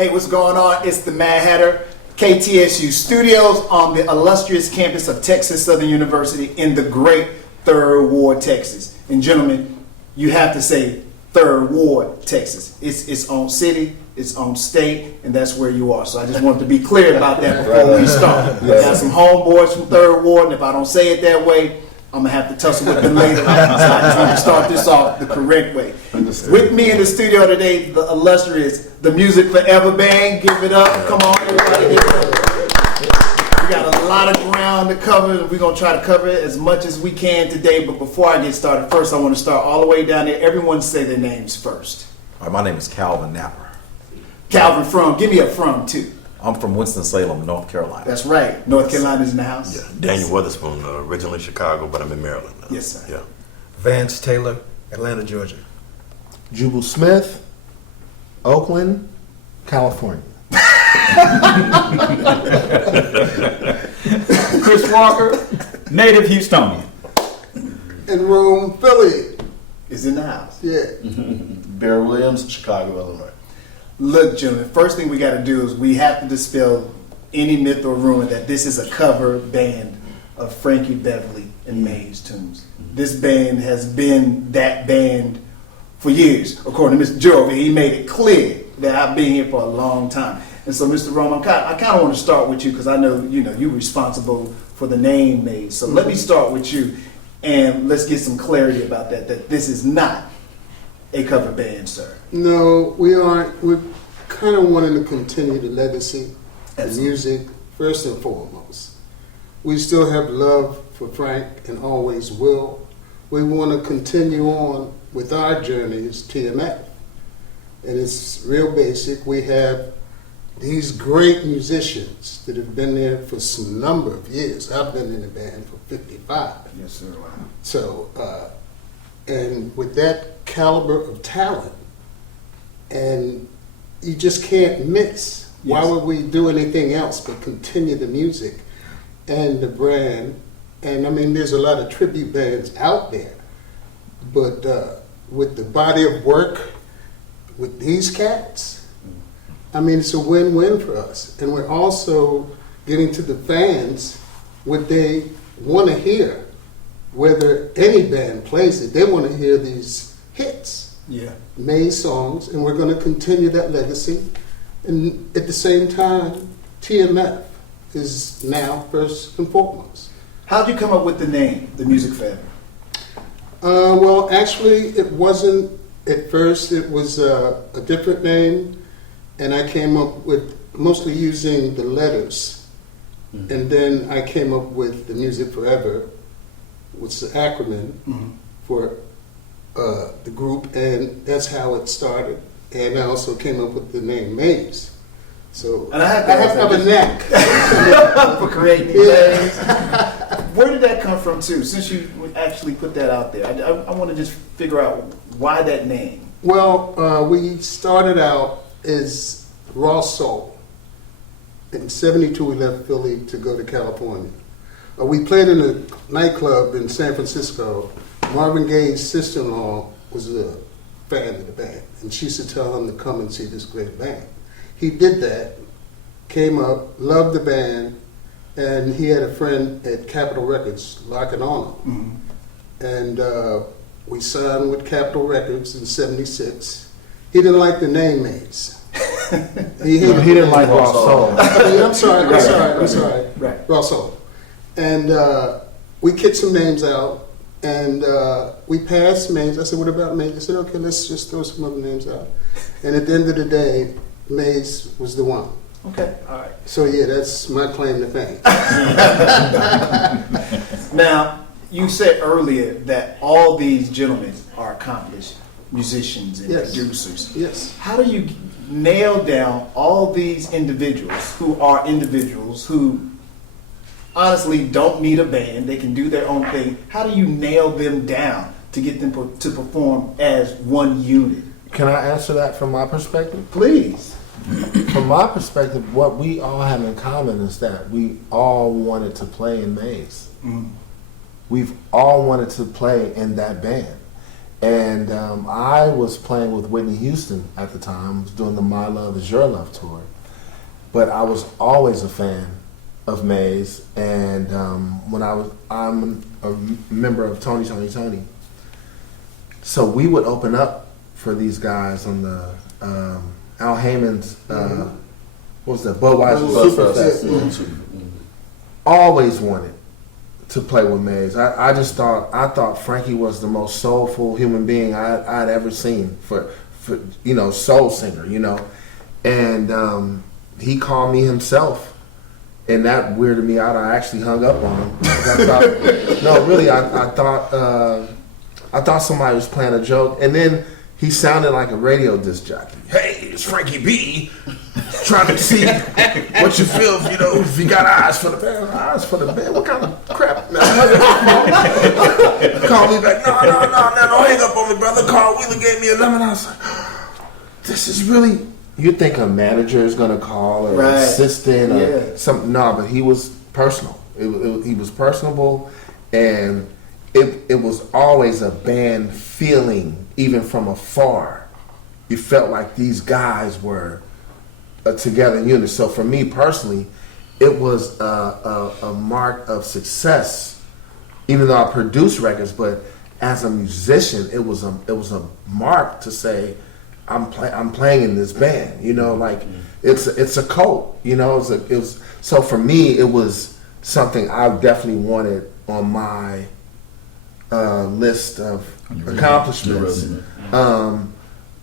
Hey, what's going on? It's the Mad Hatter, KTSU Studios on the illustrious campus of Texas Southern University in the great Third Ward, Texas. And gentlemen, you have to say Third Ward, Texas. It's its own city, its own state, and that's where you are. So I just wanted to be clear about that before we start. I got some homeboys from Third Ward, and if I don't say it that way, I'm gonna have to tussle with them later. So I just want to start this off the correct way. Understood. With me in the studio today, the illustrious, the Music Forever Band. Give it up. Come on, everybody. Give it up. We got a lot of ground to cover, and we're gonna try to cover it as much as we can today. But before I get started, first I want to start all the way down there. Everyone say their names first. All right, my name is Calvin Napper. Calvin from. Give me a from too. I'm from Winston-Salem, North Carolina. That's right. North Carolina's in the house. Yeah, Daniel Witherspoon, originally Chicago, but I'm in Maryland now. Yes, sir. Yeah. Vance Taylor, Atlanta, Georgia. Jubal Smith, Oakland, California. Chris Walker, native Houstonian. In Rome, Philly. Is in the house. Yeah. Barry Williams, Chicago, Illinois. Look, gentlemen, first thing we got to do is we have to dispel any myth or rumor that this is a cover band of Frankie Beverly and Mays tunes. This band has been that band for years. According to Mr. Joe, he made it clear that I've been here for a long time. And so, Mr. Roman, I kind of want to start with you because I know you're responsible for the name Mays. So let me start with you, and let's get some clarity about that this is not a cover band, sir. No, we aren't. We're kind of wanting to continue the legacy, the Absolutely. music, first and foremost. We still have love for Frank and always will. We want to continue on with our journey as TMF. And it's real basic. We have these great musicians that have been there for some number of years. I've been in the band for 55. Yes, sir. Wow. So, and with that caliber of talent, and you just can't miss. Why Yes. would we do anything else but continue the music and the brand? And I mean, there's a lot of tribute bands out there, but with the body of work with these cats, I mean, it's a win-win for us. And we're also getting to the fans what they want to hear. Whether any band plays it, they want to hear these hits, Yeah. Mays songs, and we're going to continue that legacy. And at the same time, TMF is now first and foremost. How'd you come up with the name, the Music Forever? Well, actually, it wasn't at first. It was a different name, and I came up with mostly using the letters. And then I came up with the Music Forever, which is the acronym for the group, and that's how it started. And I also came up with the name Mays. So And I have I have a knack. for creating these names. Where did that come from, too? Since you actually put that out there, I want to just figure out why that name. Well, we started out as Raw Soul. In '72, we left Philly to go to California. We played in a nightclub in San Francisco. Marvin Gaye's sister-in-law was a fan of the band, and she used to tell him to come and see this great band. He did that, came up, loved the band, and he had a friend at Capitol Records locking on him. And we signed with Capitol Records in '76. He didn't like the name Mays. He didn't like Raw Soul. I'm sorry. Right. Raw Soul. And we kicked some names out, and we passed Mays. I said, what about Mays? I said, okay, let's just throw some other names out. And at the end of the day, Mays was the one. Okay, all right. So yeah, that's my claim to fame. Now, you said earlier that all these gentlemen are accomplished musicians and Yes. producers. Yes. How do you nail down all these individuals who honestly don't need a band? They can do their own thing. How do you nail them down to get them to perform as one unit? Can I answer that from my perspective? Please. From my perspective, what we all have in common is that we all wanted to play in Mays. We've all wanted to play in that band. And I was playing with Whitney Houston at the time. I was doing the My Love Is Your Love tour. But I was always a fan of Maze. And I'm a member of Tony. So we would open up for these guys on the Al Heyman's, what was that, Budweiser Superfest. Always wanted to play with Maze. I thought Frankie was the most soulful human being I'd ever seen for soul singer, and he called me himself, and that weirded me out. I actually hung up on him. I thought somebody was playing a joke, and then he sounded like a radio disc jockey. Hey, it's Frankie B. Trying to see what you feel, if you got eyes for the band. Eyes for the band? What kind of crap? Call me back. No, don't hang up on me, brother. Carl Wheeler gave me a number. I was like, this is really... You think a manager is going to call or an assistant or something. No, but he was personal. He was personable, and it was always a band feeling, even from afar. You felt like these guys were together in unit. So for me personally, it was a mark of success, even though I produced records. But as a musician, it was a mark to say, I'm playing in this band. It's a cult. So for me, it was something I definitely wanted on my list of accomplishments.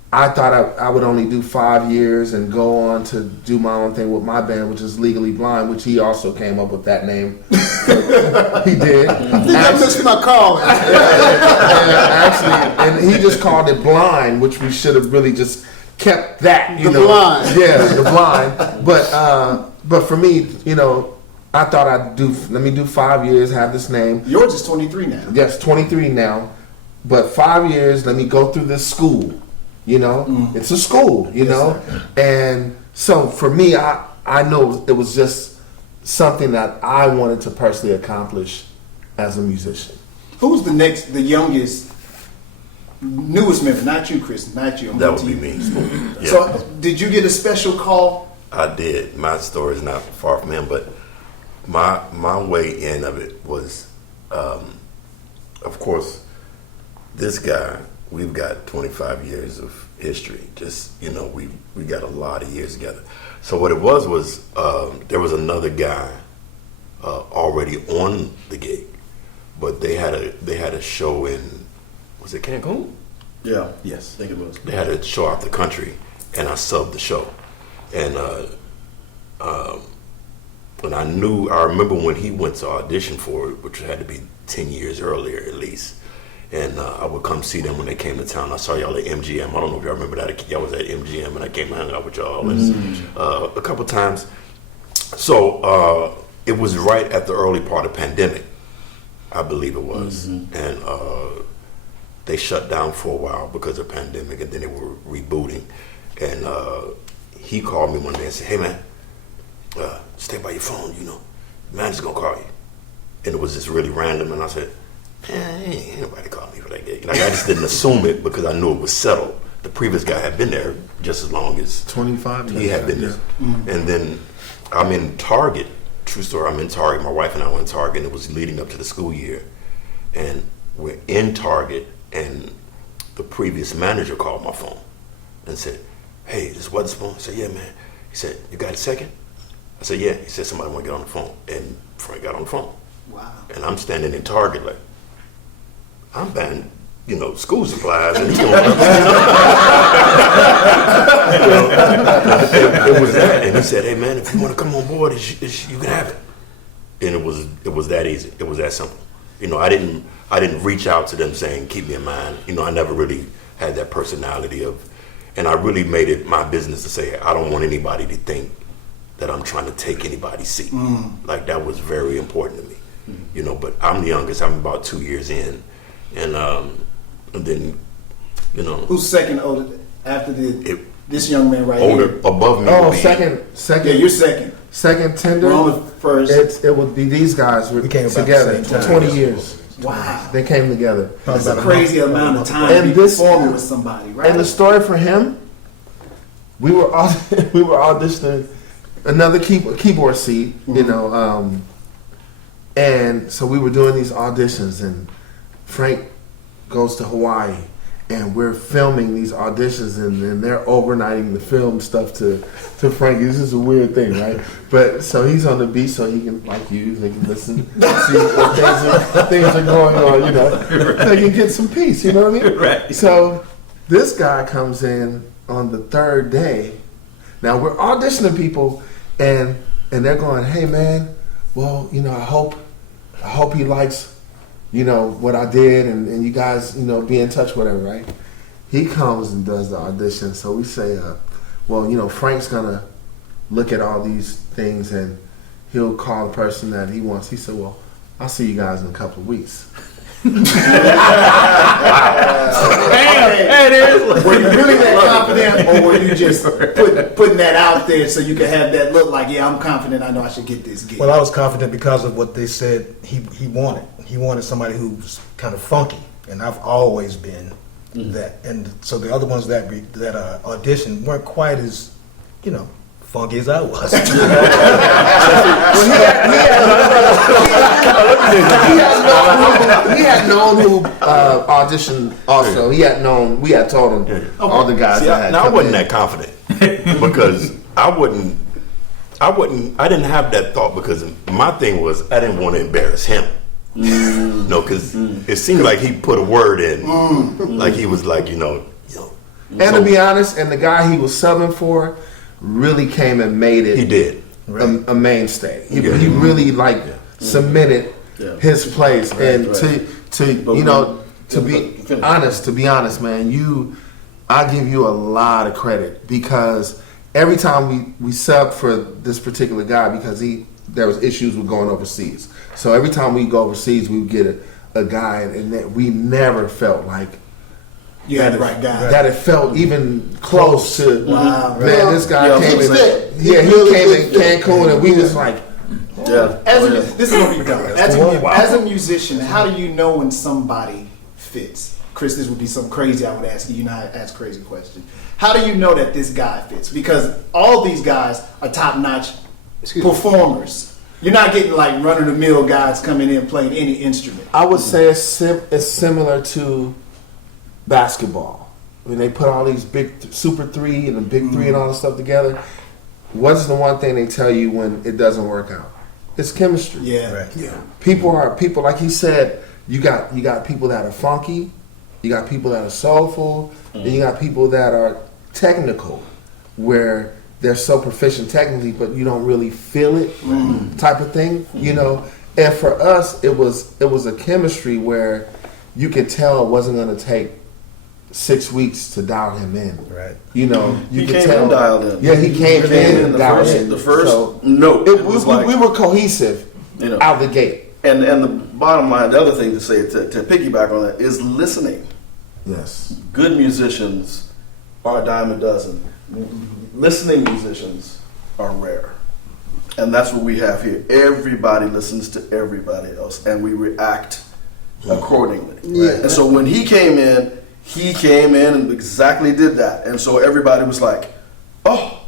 I thought I would only do 5 years and go on to do my own thing with my band, which is Legally Blind, which he also came up with that name. He did. I missed my calling. Actually, and he just called it Blind, which we should have really just kept that. The Blind. Yeah, the Blind. But for me, I thought let me do 5 years, have this name. Yours is 23 now. Yes, 23 now. But 5 years, let me go through this school. It's a school, Sir. And so for me, I know it was just something that I wanted to personally accomplish as a musician. Who's the youngest, newest member? Not you, Chris. Not you. That would be me. Yeah. So, did you get a special call? I did. My story is not far from him, but my way in of it was, of course, this guy. We've got 25 years of history. Just, we got a lot of years together. So what it was there was another guy already on the gig, but they had a show in, was it Cancun? Yeah. Yes. I think it was. They had a show out the country, and I subbed the show. And I remember when he went to audition for it, which had to be 10 years earlier at least. And I would come see them when they came to town. I saw y'all at MGM. I don't know if y'all remember that. Y'all was at MGM, and I came and hung out with y'all a couple times. So it was right at the early part of pandemic, I believe it was. And they shut down for a while because of pandemic, and then they were rebooting. And he called me one day and said, "Hey, man, stay by your phone, the manager's going to call you." And it was just really random, and I said, ain't nobody called me for that gig. I just didn't assume it because I knew it was settled. The previous guy had been there just as long as 25 years. He had been there. And then I'm in Target. True story, I'm in Target. My wife and I were in Target, and it was leading up to the school year. And we're in Target, and the previous manager called my phone and said, "Hey, this is Weatherspoon." I said, "Yeah, man." He said, "You got a second?" I said, "Yeah." He said, "Somebody want to get on the phone." And Frank got on the phone. Wow. And I'm standing in Target like, I'm buying, school supplies, and he's going it was that. And he said, "Hey, man, if you want to come on board, you can have it." And it was that easy. It was that simple. I didn't reach out to them saying, "Keep me in mind." I never really had that personality and I really made it my business to say, I don't want anybody to think that I'm trying to take anybody's seat. Like, that was very important to me. But I'm the youngest. I'm about 2 years in. And then, Who's second older after this young man right older, here? above me. Oh, would be, second. Yeah, you're second. Second tender. We're on the first. It would be these guys. We came about together the same for time. 20 years. Wow. They came together. That's a crazy amount of time And to be this- performing with somebody, right? And the story for him, we were auditioning another keyboard seat, you know, and so we were doing these auditions, and Frank goes to Hawaii, and we're filming these auditions, and they're overnighting the film stuff to Frank. This is a weird thing, right? But so he's on the beach, so he can, like you, they can listen, see what things are going on, you know. They can get some peace, you know what I mean? Right. So this guy comes in on the third day. Now we're auditioning people, and they're going, "Hey man, well, you know, I hope he likes, you know, what I did, and you guys, you know, be in touch, whatever, right?" He comes and does the audition. So we say, well, you know, Frank's gonna look at all these things, and he'll call the person that he wants. He said, "Well, I'll see you guys in a couple of weeks." There it is. Were you really that confident, or were you just putting that out there so you could have that look like, yeah, I'm confident, I know I should get this gig? Well, I was confident because of what they said he wanted. He wanted somebody who's kind of funky, and I've always been that. And so the other ones that auditioned weren't quite as, you know, funky as I was. He had known who auditioned also. He had known, we had told him all the guys See, that had now I come wasn't in. that confident because I didn't have that thought because my thing was I didn't want to embarrass him. No, because it seemed like he put a word in, like he was like, you know. And to be honest, and the guy he was subbing for really came and made it. He did. A mainstay. He really like cemented his place. And to be honest, man, I give you a lot of credit because every time we subbed for this particular guy because there was issues with going overseas. So every time we go overseas, we would get a guy, and that we never felt like you had the right guy. that it felt even close to. Wow. Man, this guy came in. Yeah, he came in Cancun, and we was like, This is gonna be dumb. As a musician, how do you know when somebody fits? Chris, this would be something crazy I would ask you. You know how to ask crazy questions. How do you know that this guy fits? Because all these guys are top-notch performers. You're not getting like run-of-the-mill guys coming in playing any instrument. I would say it's similar to basketball. When they put all these big super three and the big three and all this stuff together, what's the one thing they tell you when it doesn't work out? It's chemistry. Yeah. Right. Yeah. People like he said, you got people that are funky, you got people that are soulful, and you got people that are technical, where they're so proficient technically, but you don't really feel it, type of thing, you know. And for us, it was a chemistry where you could tell it wasn't going to take 6 weeks to dial him in. Right. You know, you He could came tell. in dialed in. Yeah, he came in the dialed first, in. the first So note. we was like, were cohesive you know, out the gate. and the bottom line, the other thing to say to piggyback on that is listening. Yes. Good musicians are a dime a dozen. Listening musicians are rare. And that's what we have here. Everybody listens to everybody else, and we react accordingly. Yeah. And so when he came in and exactly did that. And so everybody was like, oh,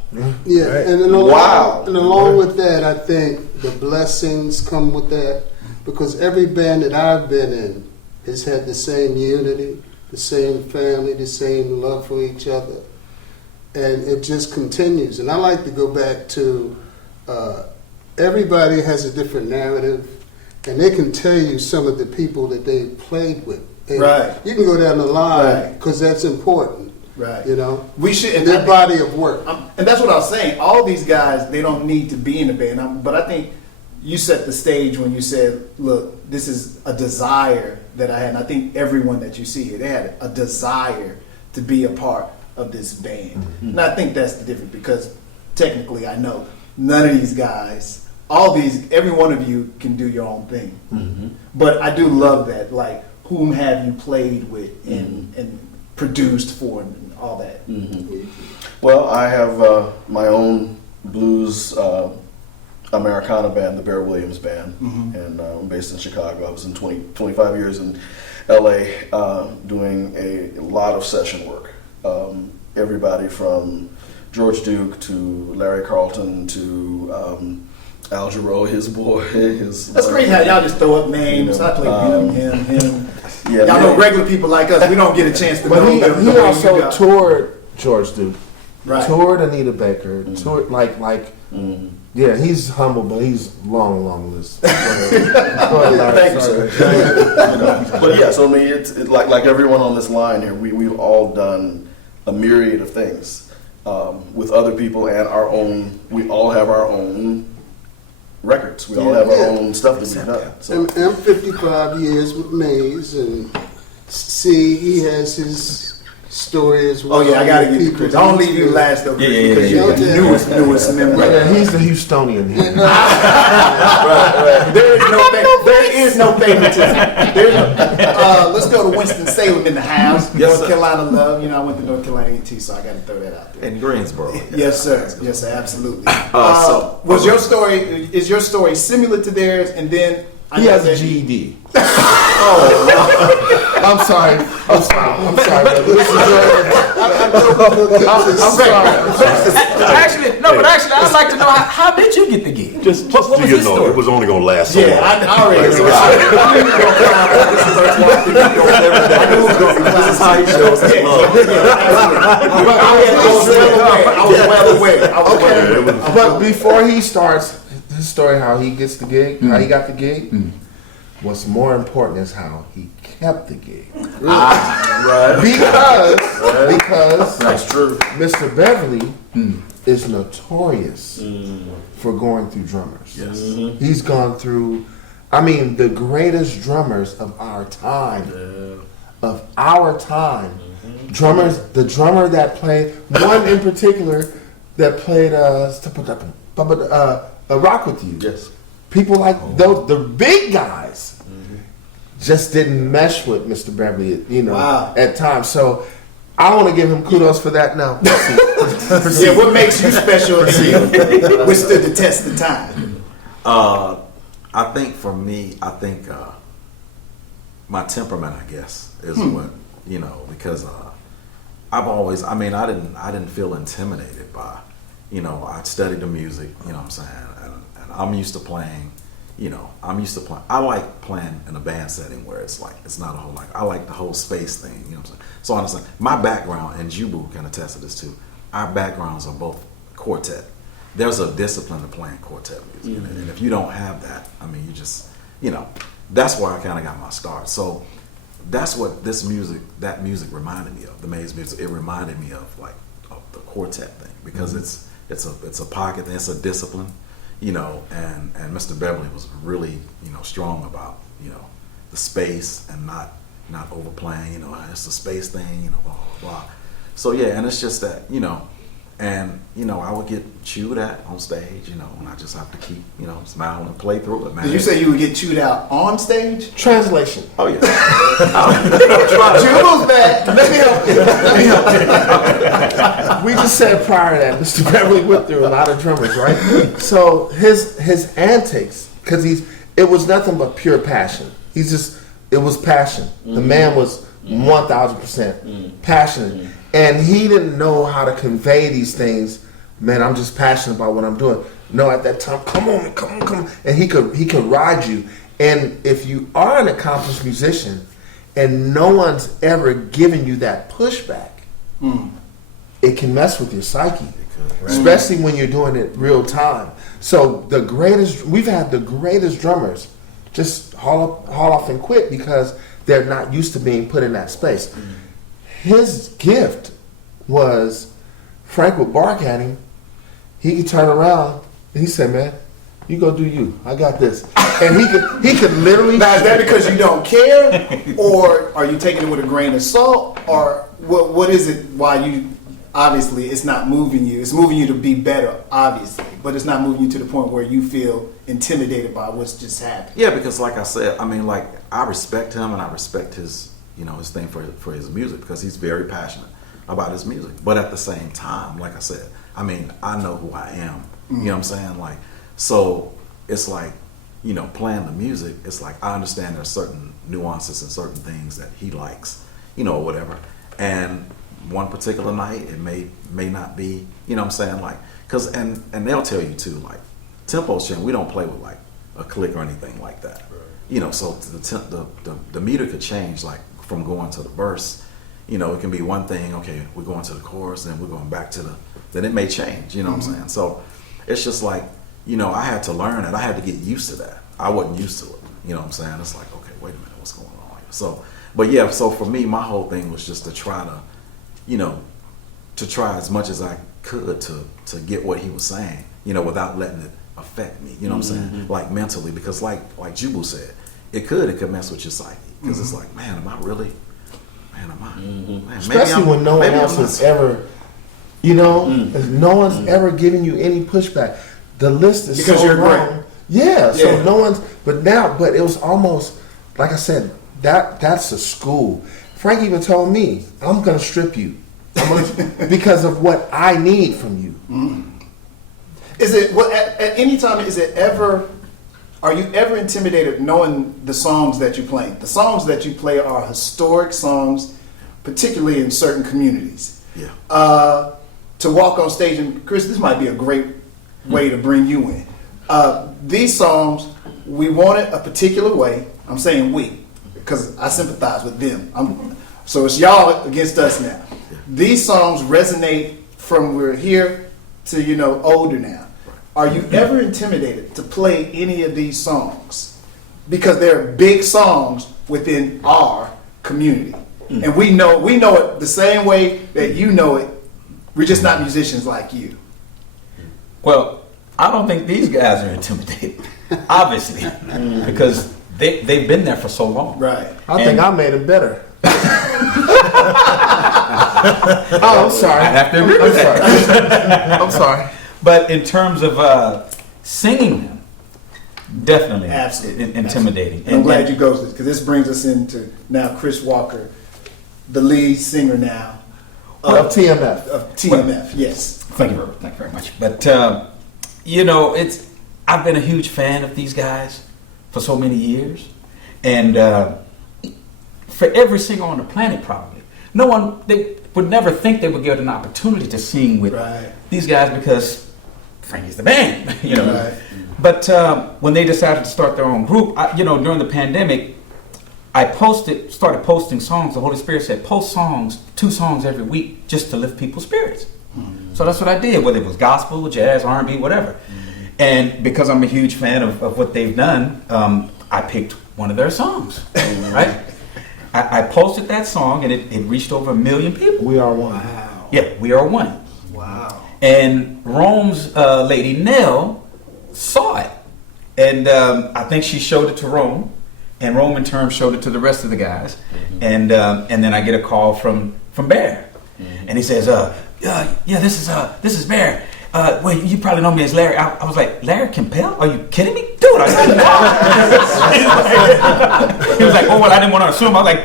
Yeah, Right. and then Wow. along with that, I think the blessings come with that because every band that I've been in has had the same unity, the same family, the same love for each other, and it just continues. And I like to go back to everybody has a different narrative, and they can tell you some of the people that they played with. And Right. you can go down the line Right. because that's important. Right. You know, We should. And their body of work. And that's what I was saying. All these guys, they don't need to be in a band. But I think you set the stage when you said, look, this is a desire that I had. And I think everyone that you see here, they had a desire to be a part of this band. Mm-hmm. And I think that's the difference because technically I know none of these guys, every one of you can do your own thing. Mm-hmm. But I do love that. Like, whom have you played with and produced for and all that? Well, I have my own blues Americana band, the Bear Williams Band, and I'm based in Chicago. I was in 25 years in LA doing a lot of session work. Everybody from George Duke to Larry Carlton to Al Jarreau, his boy. That's great how y'all just throw up names. I play him. Yeah, y'all know regular people like us, we don't get a chance to know them. But he also toured George Duke, right. toured Anita Baker, toured yeah, he's humble, but he's long list. Go ahead, Larry. Thank you, sir. But yeah, so I mean, it's like everyone on this line here, we've all done a myriad of things with other people and our own. We all have our own records. We all have our own stuff that we've done. So. I'm 55 years with Maze, and see, he has his story as well. Oh yeah, I gotta get to Chris. Don't leave you last though, Chris, because you're the newest member. Yeah, he's the Houstonian here. Right. There is no favoritism. Let's go to Winston-Salem in the house. Yes, North sir. Carolina love. You know, I went to North Carolina A&T, so I got to throw that out there. In Greensboro. Yes, sir. Yes, sir. Absolutely. So- Your story similar to theirs? And then He has a GED. I'm sorry. Brother. This is I'm sorry. Actually, I'd like to know how did you get the gig? Just what so was you his know, story? it was only going to last so Yeah, long. I already know. I knew it was going to be This is how he shows his love. I was well aware. But before he starts his story, how he gets the gig, how he got the gig, what's more important is how he kept the gig. Right. Because That's true. Mr. Beverly is notorious for going through drummers. Yes. He's gone through, the greatest drummers of our time. Drummers, the drummer that played, one in particular that played Rock With You. Yes. People like those, the big guys, just didn't mesh with Mr. Beverly, Wow. at times. So I want to give him kudos for that now. Yeah, what makes you special and you withstood the test of time? I think for me, my temperament, I guess, is what, because I've always, I didn't feel intimidated by, I studied the music, you know what I'm saying, and I'm used to playing, I like playing in a band setting where it's not a whole, I like the whole space thing, you know what I'm saying. So I understand, my background, and Jubu can attest to this too, our backgrounds are both quartet. There's a discipline to playing quartet music, and if you don't have that, you just, that's where I kind of got my start. So that's what that music reminded me of, the Maze music. It reminded me of of the quartet thing, because it's a pocket thing, it's a discipline, and Mr. Beverly was really, strong about, the space and not overplaying, it's a space thing, blah, blah, blah. So yeah, and it's just that, and I would get chewed at on stage, and I just have to keep, smiling and play through it, man. Did you say you would get chewed out on stage? Translation. Oh yeah. Jubu's back. Let me help you. We just said prior to that, Mr. Beverly went through a lot of drummers, right? So his antics, because it was nothing but pure passion. It was passion. The man was 1,000% passionate. And he didn't know how to convey these things. Man, I'm just passionate about what I'm doing. No, at that time, come on. And he could ride you. And if you are an accomplished musician and no one's ever given you that pushback, it can mess with your psyche. Especially when you're doing it real time. So we've had the greatest drummers just haul off and quit because they're not used to being put in that space. His gift was Frank would bark at him. He could turn around and he said, "Man, you go do you. I got this." And he could literally. Now, is that because you don't care, or are you taking it with a grain of salt, or what is it? Why you obviously it's not moving you. It's moving you to be better, obviously, but it's not moving you to the point where you feel intimidated by what's just happened. Yeah, because like I said, I respect him and I respect his, his thing for his music, because he's very passionate about his music. But at the same time, like I said, I know who I am. You know what I'm saying? So it's like, you know, playing the music, it's like I understand there's certain nuances and certain things that he likes, you know, or whatever. And one particular night, it may not be, you know what I'm saying? Like, cause, and they'll tell you too, like, tempo change, we don't play with like a click or anything like that. Right. You know, so the meter could change, like from going to the verse, you know, it can be one thing, okay, we're going to the chorus, then we're going back to then it may change, you know what I'm saying? So it's just like, you know, I had to learn it. I had to get used to that. I wasn't used to it. You know what I'm saying? It's like, okay, wait a minute, what's going on here? So, but yeah, so for me, my whole thing was just to try to, you know, to try as much as I could to get what he was saying, you know, without letting it affect me. You know what I'm saying? Like mentally, because like Jubu said, it could mess with your psyche. Because it's like, man, am I really? Man, am I? Man, especially when no one else has ever, you know, no one's ever giving you any pushback. The list is because so you're long. great. Yeah, so no one's. But it was almost like I said. That's a school. Frank even told me, "I'm gonna strip you, because of what I need from you." Is it at any time? Are you ever intimidated knowing the songs that you play? The songs that you play are historic songs, particularly in certain communities. Yeah. To walk on stage, and Chris, this might be a great way to bring you in. These songs, we want it a particular way. I'm saying we, because I sympathize with them. So it's y'all against us now. These songs resonate from we're here to, you know, older now. Are you ever intimidated to play any of these songs? Because they're big songs within our community. And we know it the same way that you know it. We're just not musicians like you. Well, I don't think these guys are intimidated, obviously, because they've been there for so long. Right. I think I made it better. Oh, I'm sorry. I have to agree with that. I'm sorry. But in terms of singing them, definitely Absolutely. intimidating. And I'm glad you go to this, because this brings us into now Chris Walker, the lead singer now Of TMF. Of TMF, yes. Thank you very much. But you know, I've been a huge fan of these guys for so many years, and for every singer on the planet, probably they would never think they would get an opportunity to sing with these guys because Frankie's the band, you know. Right. But when they decided to start their own group, during the pandemic, I started posting songs. The Holy Spirit said, post songs, 2 songs every week, just to lift people's spirits. Mm-hmm. So that's what I did, whether it was gospel, jazz, R&B, whatever. Mm-hmm. And because I'm a huge fan of what they've done, I picked one of their songs, right? I posted that song, and it reached over 1 million people. We Are One. Wow. Yeah, We Are One. Wow. And Rome's lady Nell saw it, and I think she showed it to Rome, and Rome in turn showed it to the rest of the guys, and then I get a call from Bear, and he says, this is Bear. Well, you probably know me as Larry. I was like, Larry Campbell? Are you kidding me? Dude, I said, no. He was like, oh, well, I didn't want to assume. I was like,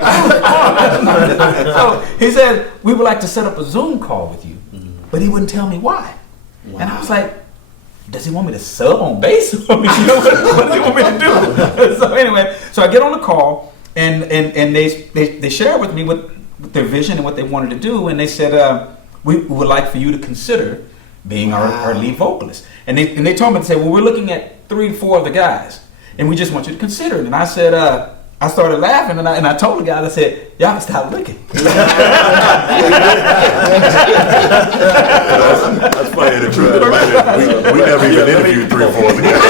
so he said, we would like to set up a Zoom call with you, but he wouldn't tell me why. Wow. And I was like, does he want me to sub on bass? What does he want me to do? So anyway, so I get on the call, and they share with me what their vision and what they wanted to do, and they said, we would like for you to consider being our lead vocalist. And they told me to say, well, we're looking at 3 to 4 of the guys, and we just want you to consider it. And I said, I started laughing, and I told the guys, I said, y'all can stop looking. That's funny. The truth of the matter is, we never even interviewed 3 or 4 of the guys.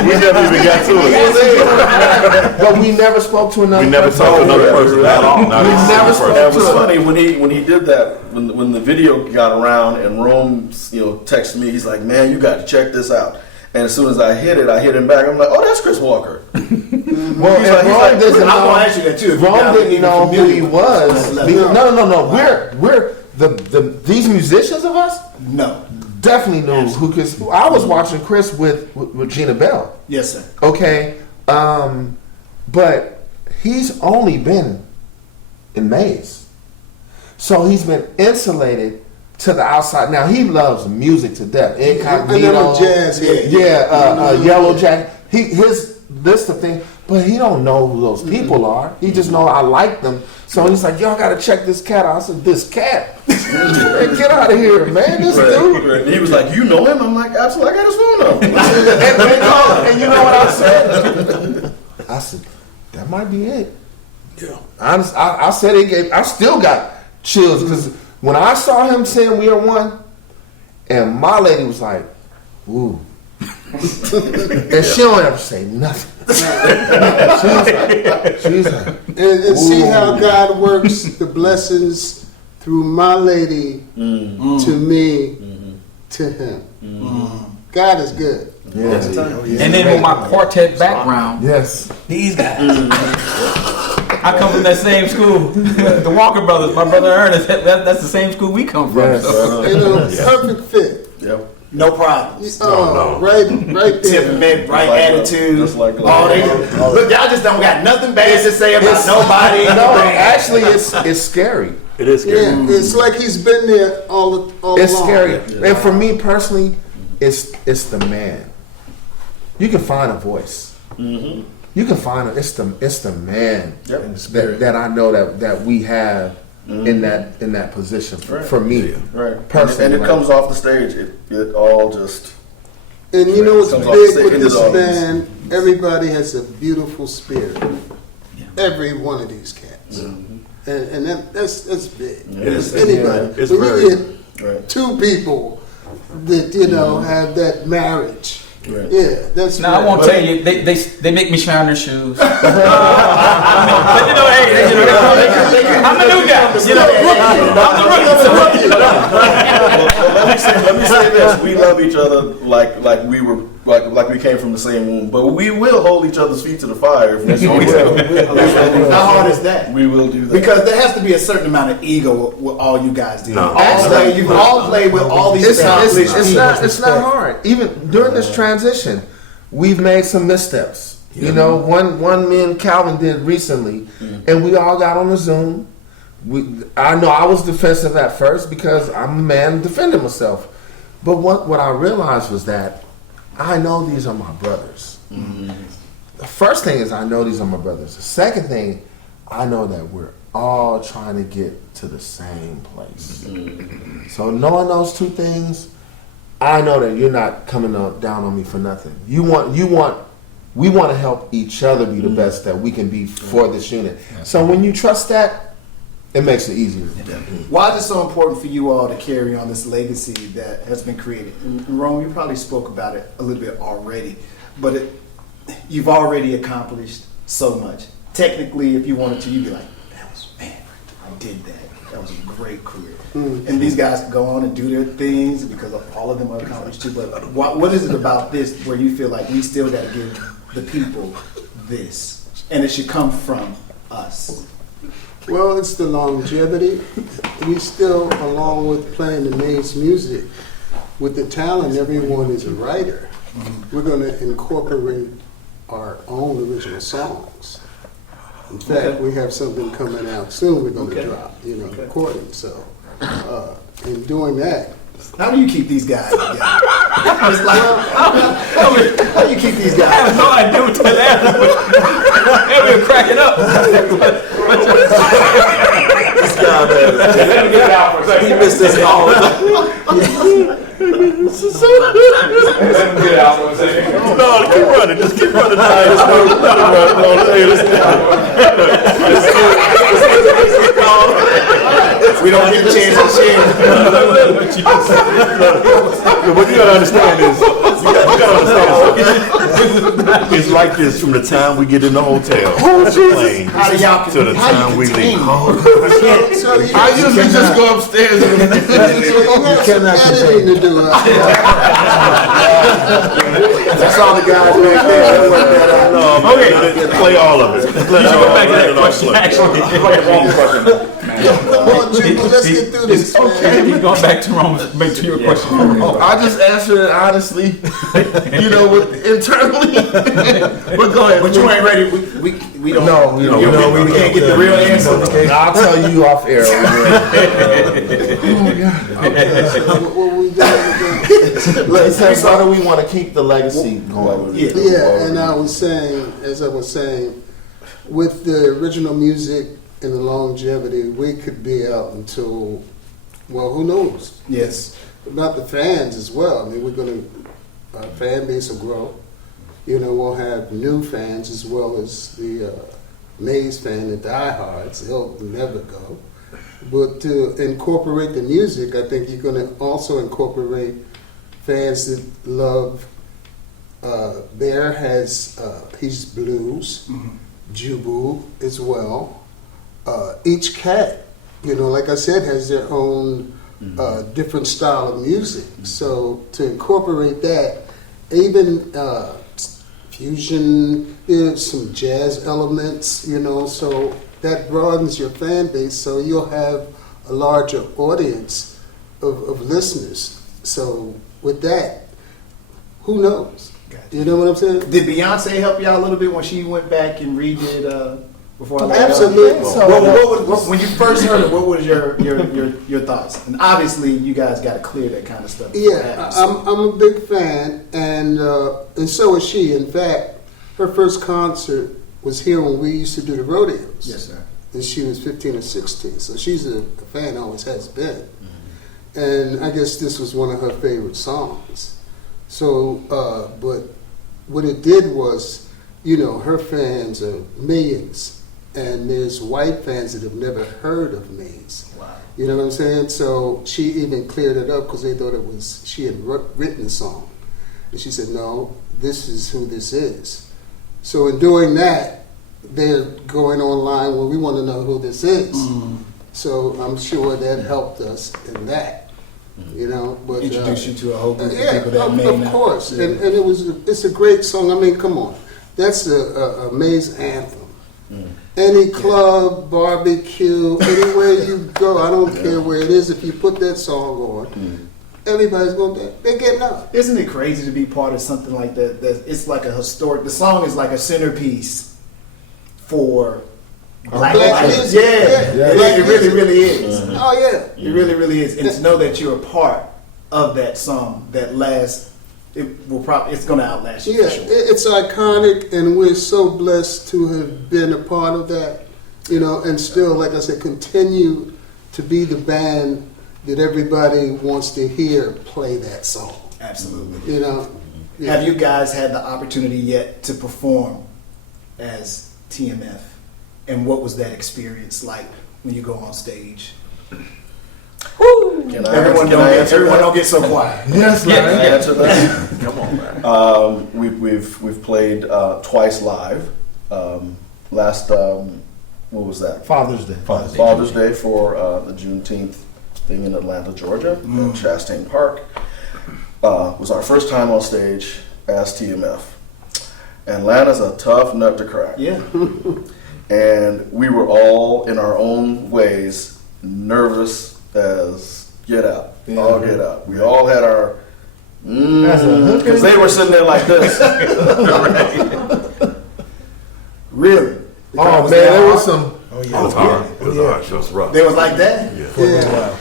We never even got to it. But we never spoke to another person. We never talked to another person at all. We never spoke to It was funny when he did that, when the video got around and Rome, texted me, he's like, man, you got to check this out. And as soon as I hit him back. I'm like, oh, that's Chris Walker. Well, Rome doesn't know. I'm gonna ask you that too. Rome didn't know who he was. No. We're these musicians of us. No, definitely knew who. Because I was watching Chris with Gina Bell. Yes, sir. Okay, but he's only been in Maze, so he's been insulated to the outside. Now he loves music to death. Incognito, jazz, Yellow Jacket. His list of things, but he don't know who those people are. He just know I like them. So he's like, y'all got to check this cat out. I said, this cat? Man, get out of here, man. This dude. Right. He was like, you know him? I'm like, absolutely. I got his phone number. and you know what I said? I said, that might be it. Yeah. I said it gave. I still got chills because when I saw him saying "We Are One," and my lady was like, "Ooh," and she don't ever say nothing. she's like, and see how God works the blessings through my lady to me to him. God is good. yes, And then with my quartet background, yes, these guys. I come from that same school, the Walker Brothers. My brother Ernest, that's the same school we come from. Yes. So. Perfect fit. Yep. No problems. No. Right there. Temperament, right Just like attitude. just like all they, look, y'all just don't got nothing bad to say about nobody. No, actually, it's scary. It is scary. Yeah, it's like he's been there all It's along. scary, and for me personally, it's the man. You can find a voice. You can find it's the man that I know that we have in that position for me. Right. Personally, and it comes off the stage. It all just. And you know what's Comes off big the with stage this in the band? Everybody has a beautiful spirit. Every one of these cats. And that's big. It is. Anybody. It's when very- you get Right. two people that, have that marriage. Right. Yeah, that's Now I won't right. tell you, they make me shine their shoes. But hey, I'm the new guy. I'm the rookie. Let me say this: we love each other like we were like we came from the same womb, but we will hold each other's feet to the fire if we How hard is that? We will do that Because there has to be a certain amount of ego with all you guys do. No. You've all played with all these It's accomplished people. not hard. Even during this transition, we've made some missteps. You know, one me and Calvin did recently, and we all got on the Zoom. I know I was defensive at first because I'm a man defending myself, but what I realized was that I know these are my brothers. The first thing is I know these are my brothers. The second thing, I know that we're all trying to get to the same place. So knowing those two things, I know that you're not coming down on me for nothing. We want to help each other be the best that we can be for this unit. So when you trust that, it makes it easier. Why is it so important for you all to carry on this legacy that has been created? And Rome, you probably spoke about it a little bit already, but you've already accomplished so much. Technically, if you wanted to, you'd be like, I did that. That was a great career. And these guys can go on and do their things because all of them are accomplished too. But what is it about this where you feel like we still got to give the people this? And it should come from us. Well, it's the longevity. We still, along with playing the Maze music, with the talent, everyone is a writer. We're going to incorporate our own original songs. In fact, we have something coming out soon we're going to drop, recording. So, in doing that, How do you keep these guys together? It's like, how do you keep these I guys? have no idea what that is. And we were cracking up. This guy, man, he missed this all. No, keep running. Just keep running. We don't get a chance to share. What you gotta understand is, it's like this from the time we get in the hotel, plane, How do y'all to the time we leave. so you, I usually just go upstairs and you have some editing to do. That's all the guys back there. They work that out. No, okay, play all of it. You should go back to that question, actually. Come on, Jimmy, let's get through this. Okay, he's going back to Rome. Back to your question. I just answered it honestly, internally. But go ahead. But you ain't ready. We don't. No, we We can't get the real answer. I'll tell you off air. Oh my What we doing again? He says, how do we want to keep the legacy going? Yeah, and I was saying, as I was saying, with the original music and the longevity, we could be out until, well, who knows? Yes. About the fans as well. I mean, we're going to, our fan base will grow. You know, we'll have new fans as well as the Mays fan, the diehards. They'll never go. But to incorporate the music, I think you're going to also incorporate fans that love. Bear has he's blues, Jubu as well. Each cat, you know, like I said, has their own different style of music. So to incorporate that, even fusion, some jazz elements, you know, so that broadens your fan base, so you'll have a larger audience of listeners. So with that, who knows? Gotcha. You know what I'm saying? Did Beyonce help y'all a little bit when she went back and redid Before I Let Go? Absolutely. When you first heard it, what was your thoughts? And obviously, you guys got to clear that kind of stuff. Yeah, I'm a big fan, and so is she. In fact, her first concert was here when we used to do the rodeos. Yes, sir. And she was 15 or 16, so she's a fan, always has been. And I guess this was one of her favorite songs. So, but what it did was, you know, her fans are millions, and there's white fans that have never heard of Maze. Wow. You know what I'm saying? So she even cleared it up because they thought it was, she had written the song. And she said, no, this is who this is. So in doing that, they're going online, well, we want to know who this is. So I'm sure that helped us in that. You know, but introduce you to a whole group of yeah, people that may of not. course, Yeah. and it's a great song. I mean, come on, that's a Maze anthem. Any club, barbecue, anywhere you go, I don't care where it is. If you put that song on, everybody's gonna they're getting up. Isn't it crazy to be part of something like that? That it's like a historic. The song is like a centerpiece for Black music. Yeah, Black it really, music. really is. Oh yeah. It really, really is. And to know that you're a part of that song that lasts, it's going to outlast you. Yeah, For sure. it's iconic, and we're so blessed to have been a part of that, you know, and still, like I said, continue to be the band that everybody wants to hear play that song. Absolutely. You know. Yeah. Have you guys had the opportunity yet to perform as TMF? And what was that experience like when you go on stage? Everyone don't get so quiet. Yes, Can I man. answer that? Come on, man. We've played twice live. Last what was that? Father's Day. Father's Day for the Juneteenth thing in Atlanta, Georgia, at Chastain Park. Was our first time on stage as TMF. Atlanta's a tough nut to crack. Yeah. And we were all, in our own ways, nervous as get out. All get out. We all had our, because they were sitting there like this. Really? Oh man, there was some. Oh It yeah. was hard. It was hard. It was rough. They was like that? Yeah.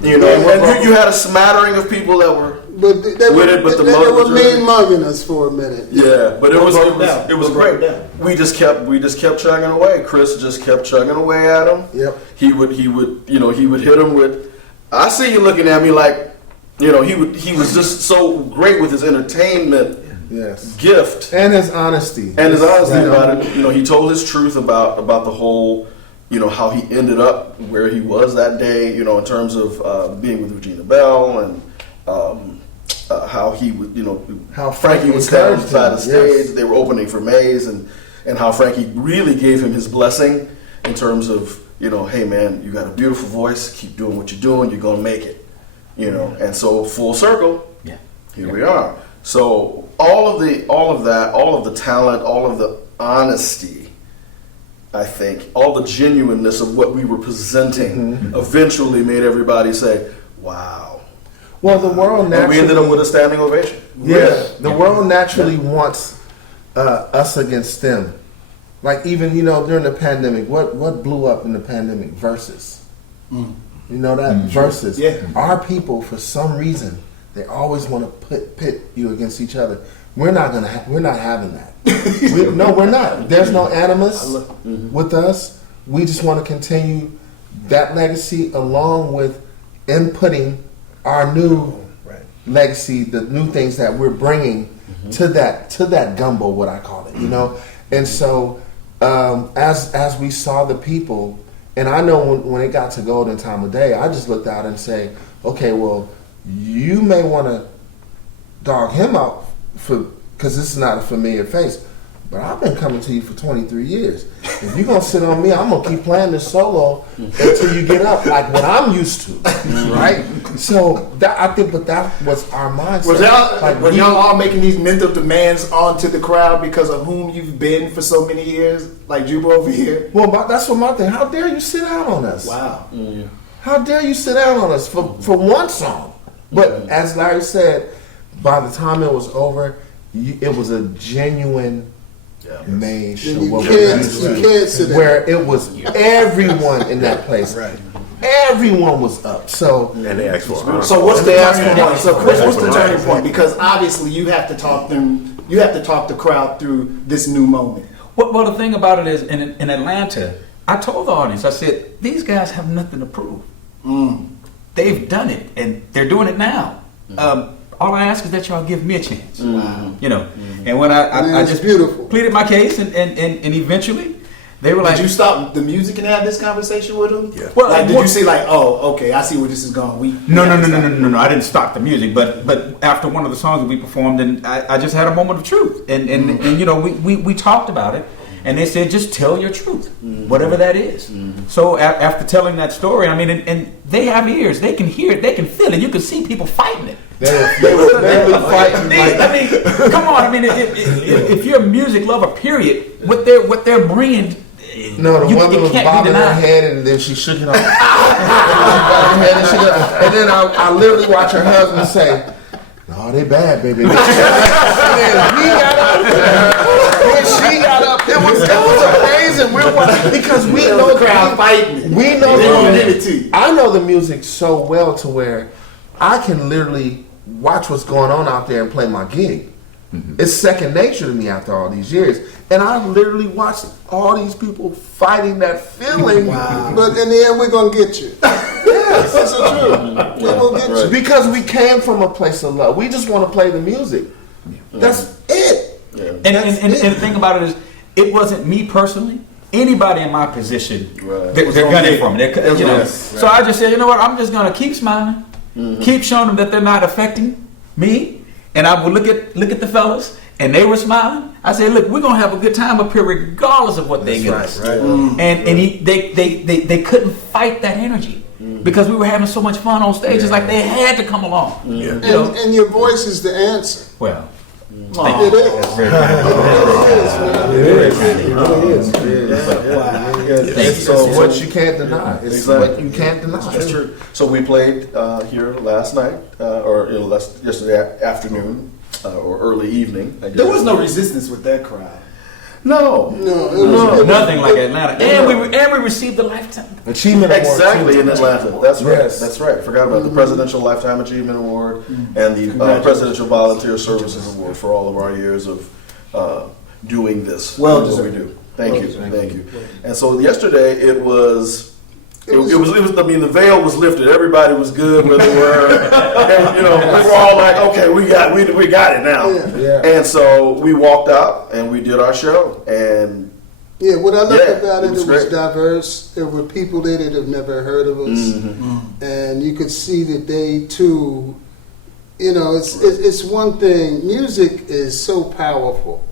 You know, and you had a smattering of people that were, But they With it, but the were majority- mean mugging us for a minute. yeah, but it was Broke great. down. We just kept chugging away. Chris just kept chugging away at him. Yep. He would hit him with, I see you looking at me like, you know, he was just so great with his entertainment Yes. gift And his honesty. and his honesty Right. about it. You know, he told his truth about the whole, you know, how he ended up where he was that day, you know, in terms of being with Regina Bell and how he would, you know, How Frankie was standing encouraged beside him, the stage. yes. They were opening for Maze, and how Frankie really gave him his blessing in terms of, you know, hey man, you got a beautiful voice. Keep doing what you're doing. You're gonna make it. You know, and so full circle. Yeah. Here we are. So all of that, all of the talent, all of the honesty, I think, all the genuineness of what we were presenting eventually made everybody say, wow. Well, the world And naturally. we ended up with a standing ovation. Yeah, the world naturally wants us against them. Like even, you know, during the pandemic, what blew up in the pandemic? Versus. You know that versus Yeah. our people for some reason they always want to pit you against each other. We're not having that. We're not. There's no animus with us. We just want to continue that legacy along with inputting our new legacy, the new things that we're bringing to that gumbo, what I call it, you know. And so as we saw the people, and I know when it got to golden time of day, I just looked out and say, okay, well, you may want to dog him out because this is not a familiar face. But I've been coming to you for 23 years. If you're going to sit on me, I'm going to keep playing this solo until you get up, like what I'm used to, right? So I think that was our mindset. Was y'all all making these mental demands onto the crowd because of whom you've been for so many years, like Juba over here? Well, that's what my thing. How dare you sit down on us? Wow. How dare you sit down on us for one song? But as Larry said, by the time it was over, it was a genuine made show. You can't sit where it was everyone in that place. Right. Everyone was up. So And they asked for So what's the turning point? So Chris, what's the turning point? Because obviously you have to talk them. You have to talk the crowd through this new moment. Well, the thing about it is, in Atlanta, I told the audience, I said, these guys have nothing to prove. They've done it, and they're doing it now. All I ask is that y'all give me a chance. You know, and when I just beautiful. pleaded my case, and eventually they were like, Did you stop the music and have this conversation with them? Yeah. Well, Like, did what- you see like, oh, okay, I see where this is going. No, I didn't stop the music, but after one of the songs that we performed, and I just had a moment of truth, and you know, we talked about it, and they said, just tell your truth, whatever that is. So after telling that story, I mean, and they have ears, they can hear it, they can feel it, you can see people fighting it. they were fighting. I mean, come on, I mean, if you're a music lover, period, what they're bringing. No, the woman was can't be bobbing her denied. head, and then she shook it off. And then I literally watched her husband say, "No, they bad, baby." And then he got up, and she got up. It was amazing. We're watching because we know the crowd fighting. We know They gonna the give it to you. I know the music so well to where I can literally watch what's going on out there and play my gig. It's second nature to me after all these years. And I literally watched all these people fighting that feeling. But in the end, we're going to get you. Yes. That's the truth. We're going to get you. Because we came from a place of love. We just want to play the music. That's it. And the thing about it is, it wasn't me personally. Anybody in my position, they're gunning for me. You know. So I just said, you know what? I'm just gonna keep smiling, keep showing them that they're not affecting me, and I would look at the fellas, and they were smiling. I said, look, we're gonna have a good time up here, regardless of what they give us. They couldn't fight that energy because we were having so much fun on stage. It's like they had to come along. You know? And your voice is the answer. Well. It is. So what you can't deny. It's Exactly. what you can't deny. That's true. So we played here last night, or yesterday afternoon, or early evening. I guess. There was no resistance with that crowd. No, Nothing like Atlanta, and we received the lifetime Achievement Award. exactly in Atlanta. That's right. Yes. That's right. Forgot about the Presidential Lifetime Achievement Award and the Presidential Volunteer Services Award for all of our years of doing this. Well what we deserved. do. Thank you. And so yesterday it was. It was. I mean, the veil was lifted. Everybody was good where they were. And, you know, we were all like, "Okay, we got it now." Yeah. And so we walked out and we did our show. And Yeah, what I loved about it it was was great. diverse. There were people there that have never heard of us, and you could see that they too. You know, it's one thing. Music is so powerful.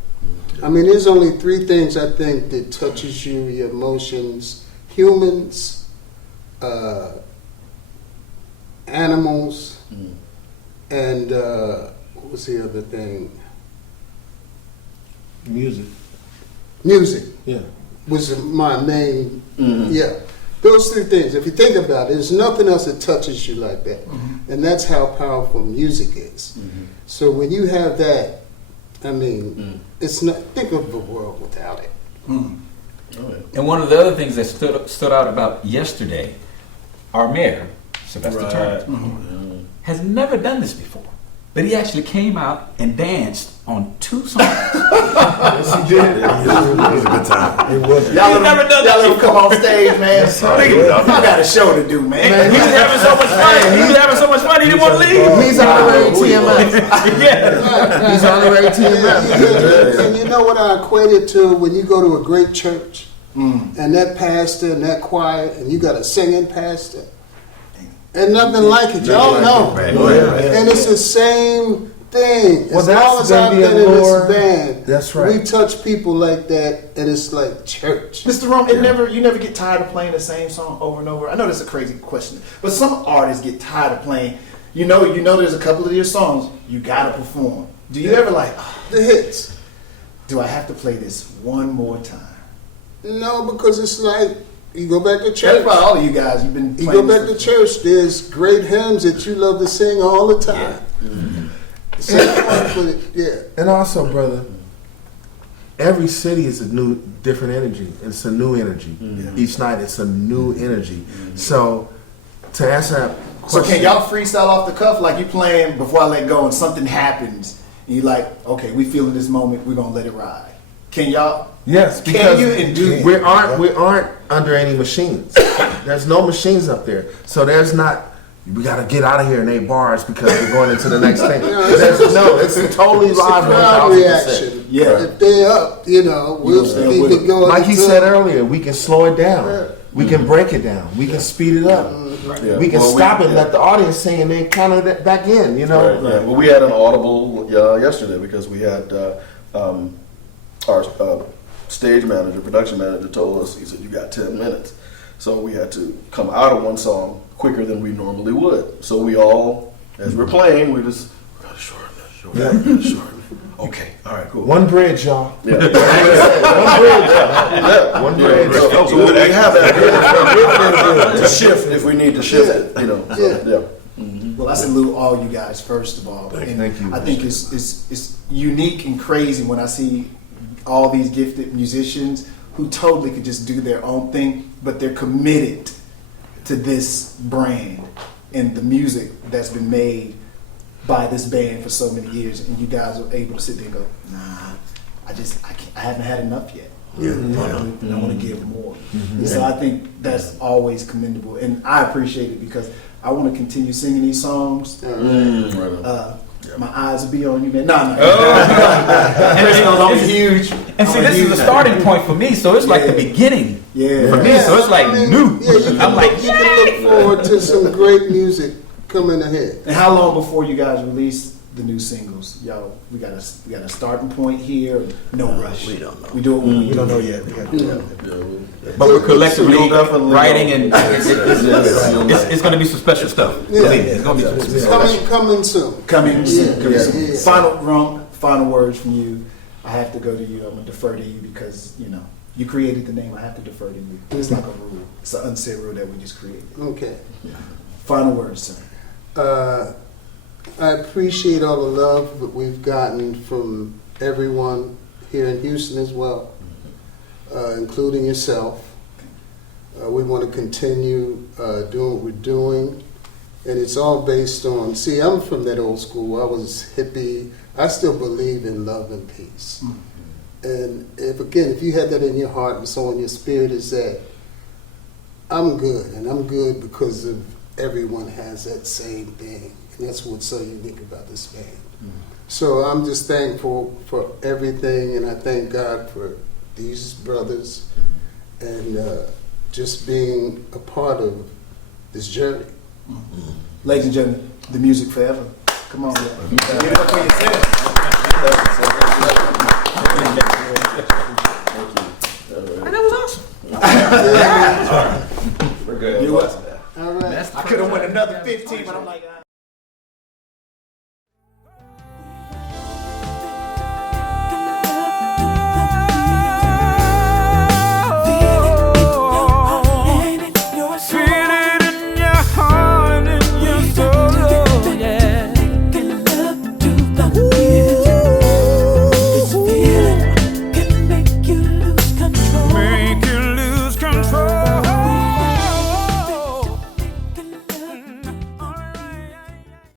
I mean, there's only three things I think that touches you: your emotions, humans, animals, and what was the other thing? Music. Music Yeah. was my main. Yeah, those three things. If you think about it, there's nothing else that touches you like that, and that's how powerful music is. So when you have that, I mean, it's not. Think of the world without it. And one of the other things that stood out about yesterday, our mayor, Sylvester Turner, has never done this before. But he actually came out and danced on 2 songs. Yes, he did. It was a good time. It was. Y'all never done that Y'all come on stage, man. Y'all got a show to do, man. He was having so much fun. He was having so much fun. He didn't want to leave. He's honorary TMF. Yeah. He's honorary TMF. And you know what I equate it to when you go to a great church and that pastor and that choir and you got a singing pastor and nothing like it. Y'all know. And it's the same thing. Well, As long as I've been in this band, That's right. we touch people like that and it's like church. Mr. Rome, you never get tired of playing the same song over and over. I know that's a crazy question, but some artists get tired of playing. You know, there's a couple of your songs you gotta perform. Do you ever like The hits. do I have to play this one more time? No, because it's like you go back to That's church. about all of you guys. You've been You playing go back to this- church, there's great hymns that you love to sing all the time. Same one for it, yeah. And also, brother, every city is a new, different energy. It's a new energy. Each night, it's a new energy. So, to answer that So question, can y'all freestyle off the cuff like you playing Before I Let Go and something happens and you like, okay, we feeling this moment, we're gonna let it ride. Can y'all? yes, Can because you and do we aren't under any machines. There's no machines up there, so there's not. We got to get out of here in 8 bars because we're going into the next thing. It's a totally It's a live crowd 1000%. reaction. Yeah. If they're up, we'll stay keep it going. Like he until- said earlier, we can slow it down. Yeah. We can break it down. We can speed it up. Yeah. We can Well, stop it and let the audience sing and then count it back in, you know? Right, yeah. Well, we had an audible yesterday because we had our stage manager, production manager told us, he said, you got 10 minutes. So we had to come out of one song quicker than we normally would. So we all, as we're playing, we just, we're gonna shorten it. Okay, all right, cool. One bridge, y'all. Yeah. One bridge. So we have that to shift if we need to shift it, Yeah. Well, I salute all you guys first of all. And Thank you. I think it's unique and crazy when I see all these gifted musicians who totally could just do their own thing, but they're committed to this brand and the music that's been made by this band for so many years, and you guys are able to sit there and go, nah, I haven't had enough yet. I want to give more. And so I think that's always commendable, and I appreciate it because I want to continue singing these songs. My eyes will be on you, man. I'm huge. And see, this is the starting point for me, so it's like the beginning for me. So it's like new. You can look forward to some great music coming ahead. And how long before you guys release the new singles? Y'all, we got a starting point here. No rush. We don't know. We do it when We don't know yet. We got But we're collectively You'll definitely writing, and it's going to be some special stuff. Believe me, it's going to be some special stuff. Coming soon. coming soon. Yeah. Final words from you. I have to go to you. I'm gonna defer to you because you created the name. I have to defer to you. It's like a rule. It's an unsaid rule that we just created. Okay. Final words, sir. I appreciate all the love that we've gotten from everyone here in Houston as well, including yourself. We want to continue doing what we're doing, and it's all based on, see, I'm from that old school. I was hippie. I still believe in love and peace. And if you had that in your heart and so in your spirit is that I'm good, and I'm good because of everyone has that same thing. And that's what's so unique about this band. So I'm just thankful for everything, and I thank God for these brothers and just being a part of this journey. Ladies and gentlemen, the music forever. Come on, man. Give it up for yourself. And that was awesome. We're good. You what? All right. I could have won another 15, but I'm like.